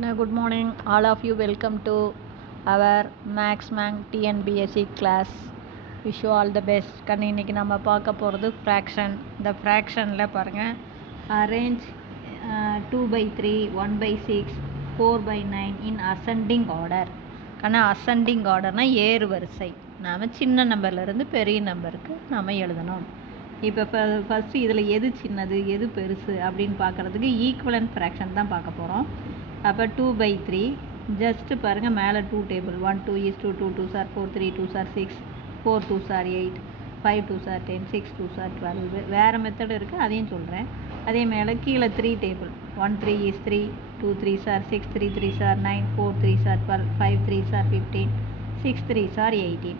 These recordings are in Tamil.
Good morning, all of you. Welcome to our Max Mang TNBSC class. Wish you all the best. இன்னைக்கு நம்ம பார்க்க போகிறது ஃப்ராக்ஷன். இந்த ஃப்ராக்ஷனில் பாருங்கள், arrange 2/3, 1/6, 4/9 in ascending order. Ascending ஆர்டர்னால் ஏறு வரிசை. நாம் சின்ன நம்பர்லேருந்து பெரிய நம்பருக்கு நாம் எழுதணும். இப்போ ஃபஸ்ட்டு இதில் எது சின்னது எது பெருசு அப்படின்னு பார்க்குறதுக்கு ஈக்குவலன்ட் ஃப்ராக்ஷன் தான் பார்க்க போகிறோம். அப்போ 2/3 ஜஸ்ட்டு பாருங்கள், மேலே 2 table 1 2 is 2 2 2s are 4 3 2s are 6 4 2s are 8 5 2s are 10 6 2s are 12. வேறு மெத்தட் இருக்குது, அதையும் சொல்கிறேன். அதே மேலே கீழே 3 table 1 3 is 3 2 3s are 6 3 3s are 9 4 3s are 12 5 3s are 15 6 3s are 18.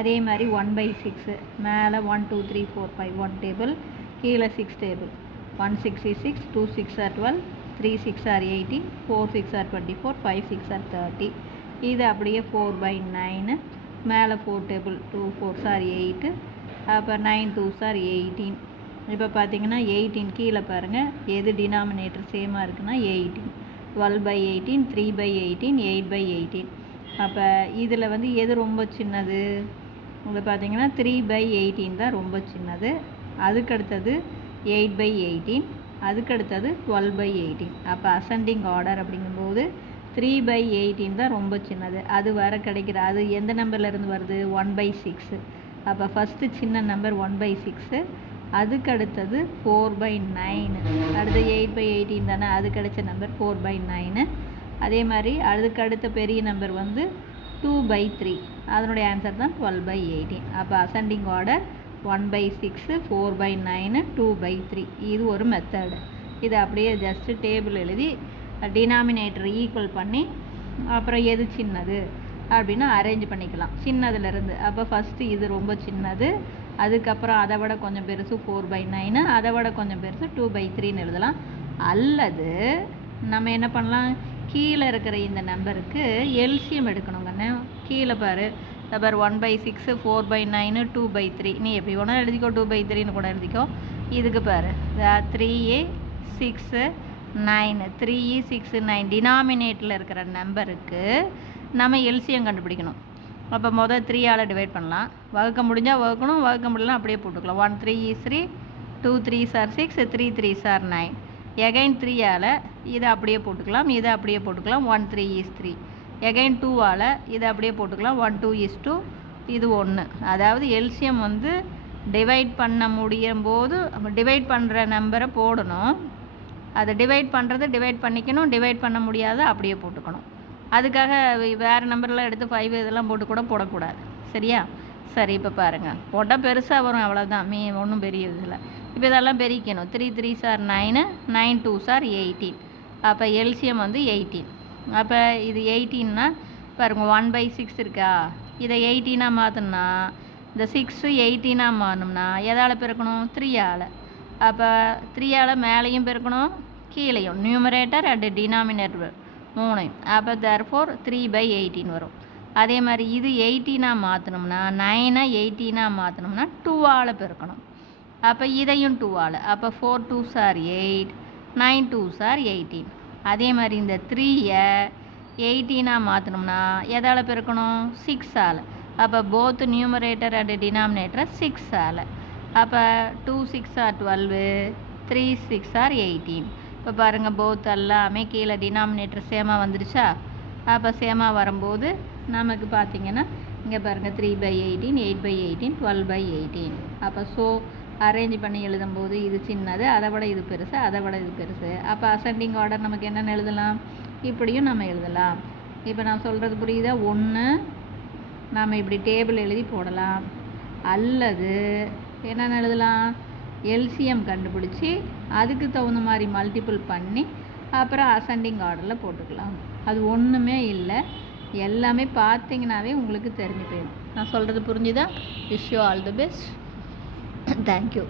அதே மாதிரி 1/6 மேலே 1 2 3 4 5 1 டேபிள், கீழே 6 table 1 6 is 6 2 6 are 12 3 6 are 18 4 6 are 24 5 6 are 30. இது அப்படியே 4/9 மேலே 4 டேபிள் 2 4s are 8 அப்போ 9 2s are 18. இப்போ பார்த்தீங்கன்னா 18 கீழே பாருங்கள் எது டினாமினேட்டர் சேமாக இருக்குன்னா 18 12/18 3/18 8/18. அப்போ இதில் எது ரொம்ப சின்னது? இது பார்த்தீங்கன்னா 3/18 தான் ரொம்ப சின்னது. அதுக்கடுத்தது 8/18, அதுக்கடுத்தது 12/18. அப்போ அசெண்டிங் ஆர்டர் அப்படிங்கும்போது 3/18 தான் ரொம்ப சின்னது. அது வர கிடைக்கிற அது எந்த நம்பர்லேருந்து வருது? 1/6. அப்போ ஃபஸ்ட்டு சின்ன நம்பர் 1/6, அதுக்கடுத்தது 4/9, அடுத்து 8/18 தானே, அது கிடைச்ச நம்பர் 4/9. அதே மாதிரி அதுக்கடுத்த பெரிய நம்பர் 2/3, அதனுடைய ஆன்சர் தான் 12/18. அப்போ அசெண்டிங் ஆர்டர் 1/6 4/9 2/3. இது ஒரு மெத்தடு. இது அப்படியே ஜஸ்ட்டு டேபிள் எழுதி டினாமினேட்டர் ஈக்குவல் பண்ணி அப்புறம் எது சின்னது அப்படின்னு அரேஞ்ச் பண்ணிக்கலாம் சின்னதுலேருந்து. அப்போ ஃபஸ்ட்டு இது ரொம்ப சின்னது, அதுக்கப்புறம் அதை விட கொஞ்சம் பெருசு 4/9, அதை விட கொஞ்சம் பெருசு 2/3ன்னு எழுதலாம். அல்லது நம்ம என்ன பண்ணலாம், கீழே இருக்கிற இந்த நம்பருக்கு எல்சியம் எடுக்கணுங்கண்ணே. கீழே பாரு 1/6 4/9 2/3. நீ எப்படி வேணால் எழுதிக்கோ, 2/3ன்னு கூட எழுதிக்கோ. இதுக்கு பாரு 3 6 9 3 6 9 டினாமினேட்டில் இருக்கிற நம்பருக்கு நம்ம எல்சியம் கண்டுபிடிக்கணும். அப்போ மொதல் 3ஆல் டிவைட் பண்ணலாம். வகுக்க முடிஞ்சால் வகுக்கணும், வகுக்க முடியலாம் அப்படியே போட்டுக்கலாம். 1 3 is 3 2 3s are 6 3 3s are 9. Again 3ஆல் இதை அப்படியே போட்டுக்கலாம், இதை அப்படியே போட்டுக்கலாம். 1 3 is 3. எகைன் 2ஆல் இதை அப்படியே போட்டுக்கலாம். 1 2 is 2, இது 1. அதாவது எல்சியம் டிவைட் பண்ண முடியும் போது டிவைட் பண்ணுற நம்பரை போடணும். அதை டிவைட் பண்ணிக்கணும், டிவைட் பண்ண முடியாத அப்படியே போட்டுக்கணும். அதுக்காக வேறு நம்பர்லாம் எடுத்து 5 இதெல்லாம் போட்டு கூட போடக்கூடாது. சரியா? சரி, இப்போ பாருங்கள், போட்டால் பெருசாக வரும், அவ்வளோதான், ஒன்றும் பெரிய இதில். இப்போ இதெல்லாம் பெருக்கணும். 3 3s are 9 9 2s are 18. அப்போ எல்சியம் 18. அப்போ இது 18னா பாருங்கள் 1/6 இருக்கா, இதை 18ஆக மாற்றணும்னா இந்த 6 18ஆக மாறணும்னா எதால் பெருக்கணும்? 3ஆல். அப்போ 3ஆல் மேலேயும் பெருக்கணும் கீழேயும், நியூமரேட்டர் அண்ட் டினாமினேட்டர் 3. அப்போ therefore 3/18 வரும். அதே மாதிரி இது 18ஆக மாற்றணும்னா 9 18ஆக மாற்றணும்னா 2ஆல் பெருக்கணும். அப்போ இதையும் 2ஆல். அப்போ 4 2s are 8 9 2s are 18. அதே மாதிரி இந்த 3ஐ 18ஆக மாற்றணும்னா எதால் பெருக்கணும்? 6ஆல். அப்போ போத் நியூமரேட்டர் அண்ட் டினாமினேட்டர் 6ஆல். அப்போ 2 6 are 12 3 6 are 18. இப்போ பாருங்கள், போத் எல்லாமே கீழே டினாமினேட்டர் சேமாக வந்துருச்சா? அப்போ சேமாக வரும்போது நமக்கு பார்த்திங்கன்னா இங்கே பாருங்கள் 3/18 8/18 12/18. அப்போ அரேஞ்ச் பண்ணி எழுதும்போது இது சின்னது, அதை விட இது பெருசு, அதை விட இது பெருசு. அப்போ அசெண்டிங் ஆர்டர் நமக்கு என்னென்னு எழுதலாம்? இப்படியும் நம்ம எழுதலாம். இப்போ நான் சொல்கிறது புரியுதா? ஒன்று நாம் இப்படி டேபிள் எழுதி போடலாம், அல்லது என்னென்னு எழுதலாம், எல்சிஎம் கண்டுபிடிச்சி அதுக்கு தகுந்த மாதிரி மல்டிபிள் பண்ணி அப்புறம் அசெண்டிங் ஆர்டரில் போட்டுக்கலாம். அது ஒன்றுமே இல்லை, எல்லாமே பார்த்தீங்கன்னாவே உங்களுக்கு தெரிஞ்சு போயிடும். நான் சொல்கிறது புரிஞ்சுதா? Wish you all the best. Thank you.